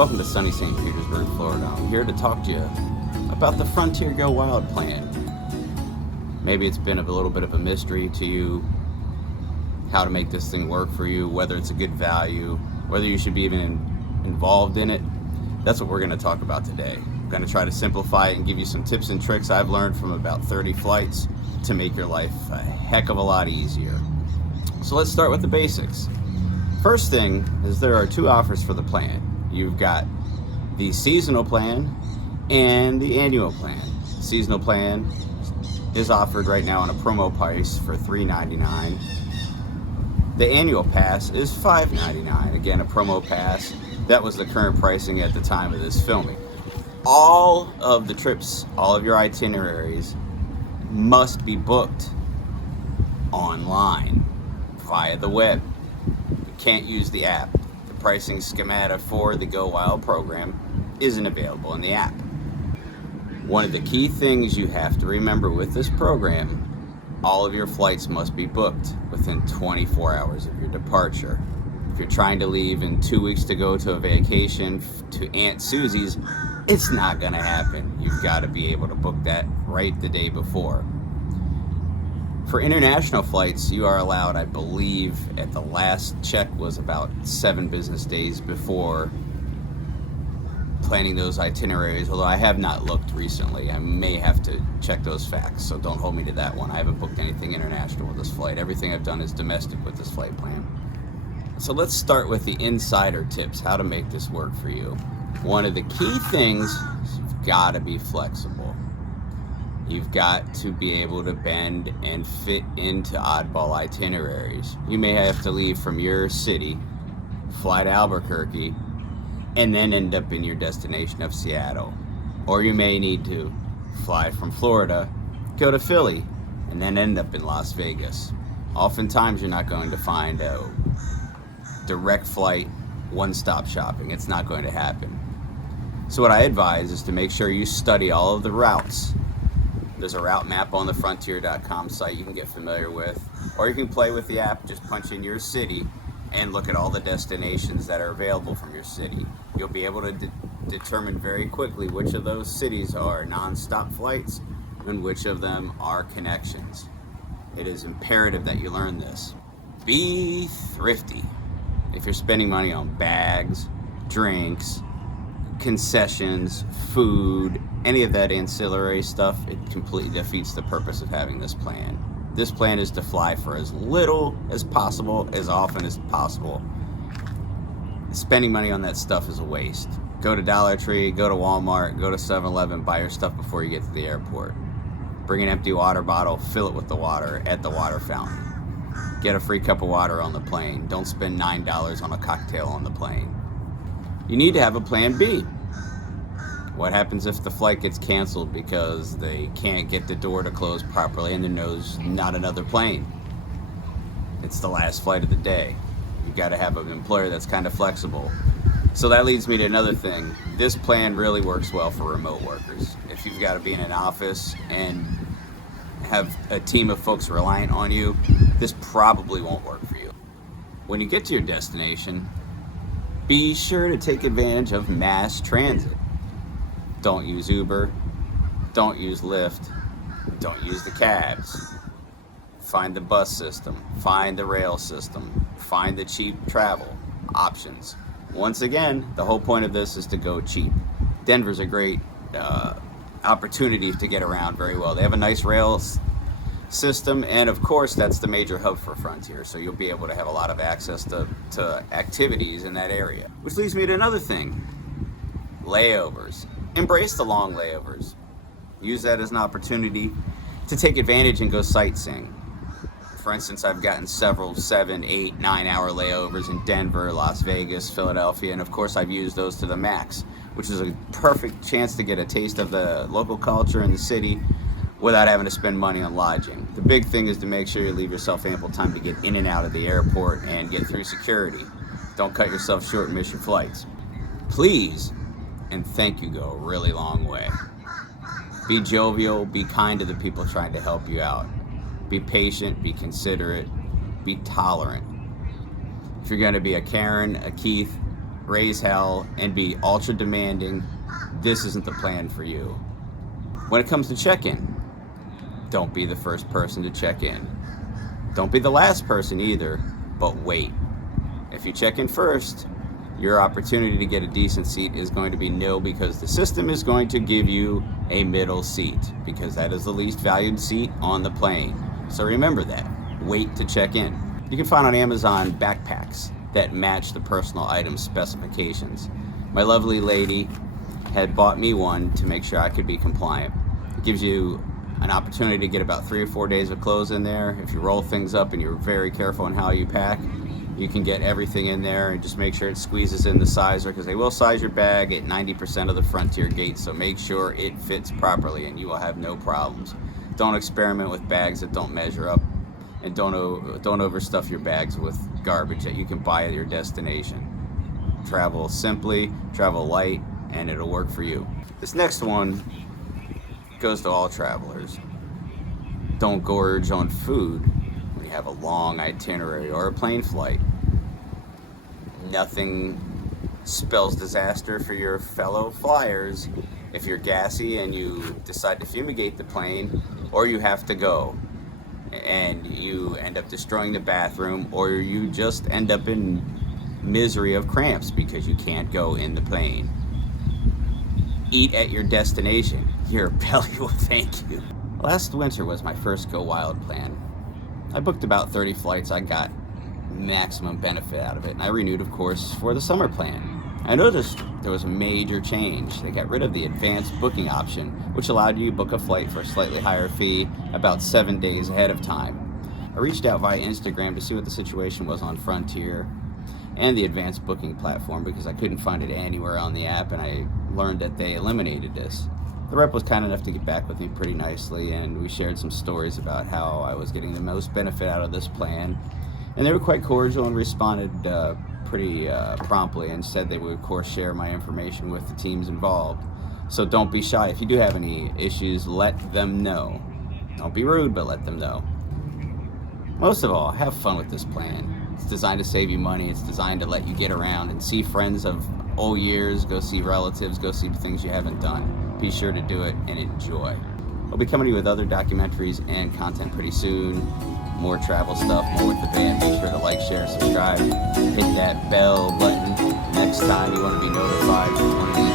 Welcome to sunny St. Petersburg, Florida. I'm here to talk to you about the Frontier GoWild plan. Maybe it's been a little bit of a mystery to you how to make this thing work for you, whether it's a good value, whether you should be even involved in it. That's what we're going to talk about today. I'm going to try to simplify it and give you some tips and tricks I've learned from about 30 flights to make your life a heck of a lot easier. So let's start with the basics. First thing is there are two offers for the plan. You've got the seasonal plan and the annual plan. The seasonal plan is offered right now on a promo price for $3.99. The annual pass is $5.99. Again, a promo pass. That was the current pricing at the time of this filming. All of the trips, all of your itineraries must be booked online via the web. You can't use the app. The pricing schematic for the GoWild program isn't available in the app. One of the key things you have to remember with this program, all of your flights must be booked within 24 hours of your departure. If you're trying to leave in 2 weeks to go to a vacation to Aunt Susie's, it's not going to happen. You've got to be able to book that right the day before. For international flights, you are allowed, I believe, at the last check was about 7 business days before planning those itineraries, although I have not looked recently. I may have to check those facts, so don't hold me to that one. I haven't booked anything international with this flight. Everything I've done is domestic with this flight plan. So let's start with the insider tips, how to make this work for you. One of the key things is you've got to be flexible. You've got to be able to bend and fit into oddball itineraries. You may have to leave from your city, fly to Albuquerque, and then end up in your destination of Seattle. Or you may need to fly from Florida, go to Philly, and then end up in Las Vegas. Oftentimes you're not going to find a direct flight, one-stop shopping. It's not going to happen. So what I advise is to make sure you study all of the routes. There's a route map on the Frontier.com site you can get familiar with, or you can play with the app, just punch in your city and look at all the destinations that are available from your city. You'll be able to determine very quickly which of those cities are non-stop flights and which of them are connections. It is imperative that you learn this. Be thrifty. If you're spending money on bags, drinks, concessions, food, any of that ancillary stuff, it completely defeats the purpose of having this plan. This plan is to fly for as little as possible, as often as possible. Spending money on that stuff is a waste. Go to Dollar Tree, go to Walmart, go to 7-Eleven, buy your stuff before you get to the airport. Bring an empty water bottle, fill it with the water at the water fountain. Get a free cup of water on the plane. Don't spend $9 on a cocktail on the plane. You need to have a plan B. What happens if the flight gets canceled because they can't get the door to close properly and there's not another plane? It's the last flight of the day. You've got to have an employer that's kind of flexible. So that leads me to another thing. This plan really works well for remote workers. If you've got to be in an office and have a team of folks reliant on you, this probably won't work for you. When you get to your destination, be sure to take advantage of mass transit. Don't use Uber, don't use Lyft, don't use the cabs. Find the bus system, find the rail system, find the cheap travel options. Once again, the whole point of this is to go cheap. Denver's a great opportunity to get around very well. They have a nice rail system, and of course that's the major hub for Frontier, so you'll be able to have a lot of access to activities in that area. Which leads me to another thing, layovers. Embrace the long layovers. Use that as an opportunity to take advantage and go sightseeing. For instance, I've gotten several 7, 8, 9-hour layovers in Denver, Las Vegas, Philadelphia, and of course I've used those to the max, which is a perfect chance to get a taste of the local culture in the city without having to spend money on lodging. The big thing is to make sure you leave yourself ample time to get in and out of the airport and get through security. Don't cut yourself short and miss your flights. Please and thank you go a really long way. Be jovial, be kind to the people trying to help you out. Be patient, be considerate, be tolerant. If you're going to be a Karen, a Keith, raise hell, and be ultra demanding, this isn't the plan for you. When it comes to check-in, don't be the first person to check in. Don't be the last person either, but wait. If you check in first, your opportunity to get a decent seat is going to be nil, because the system is going to give you a middle seat, because that is the least valued seat on the plane. So remember that. Wait to check in. You can find on Amazon backpacks that match the personal item specifications. My lovely lady had bought me one to make sure I could be compliant. It gives you an opportunity to get about 3 or 4 days of clothes in there. If you roll things up and you're very careful on how you pack, you can get everything in there, and just make sure it squeezes in the sizer, because they will size your bag at 90% of the Frontier gates, so make sure it fits properly and you will have no problems. Don't experiment with bags that don't measure up, and don't overstuff your bags with garbage that you can buy at your destination. Travel simply, travel light, and it'll work for you. This next one goes to all travelers. Don't gorge on food when you have a long itinerary or a plane flight. Nothing spells disaster for your fellow flyers if you're gassy and you decide to fumigate the plane, or you have to go and you end up destroying the bathroom, or you just end up in misery of cramps because you can't go in the plane. Eat at your destination. Your belly will thank you. Last winter was my first GoWild plan. I booked about 30 flights. I got maximum benefit out of it, and I renewed, of course, for the summer plan. I noticed there was a major change. They got rid of the advanced booking option, which allowed you to book a flight for a slightly higher fee about 7 days ahead of time. I reached out via Instagram to see what the situation was on Frontier and the advanced booking platform, because I couldn't find it anywhere on the app, and I learned that they eliminated this. The rep was kind enough to get back with me pretty nicely, and we shared some stories about how I was getting the most benefit out of this plan. And they were quite cordial and responded pretty promptly, and said they would, of course, share my information with the teams involved. So don't be shy. If you do have any issues, let them know. Don't be rude, but let them know. Most of all, have fun with this plan. It's designed to save you money. It's designed to let you get around and see friends of old years, go see relatives, go see things you haven't done. Be sure to do it and enjoy. I'll be coming to you with other documentaries and content pretty soon. More travel stuff, more with the band. Be sure to like, share, subscribe, hit that bell button next time you want to be notified when one of these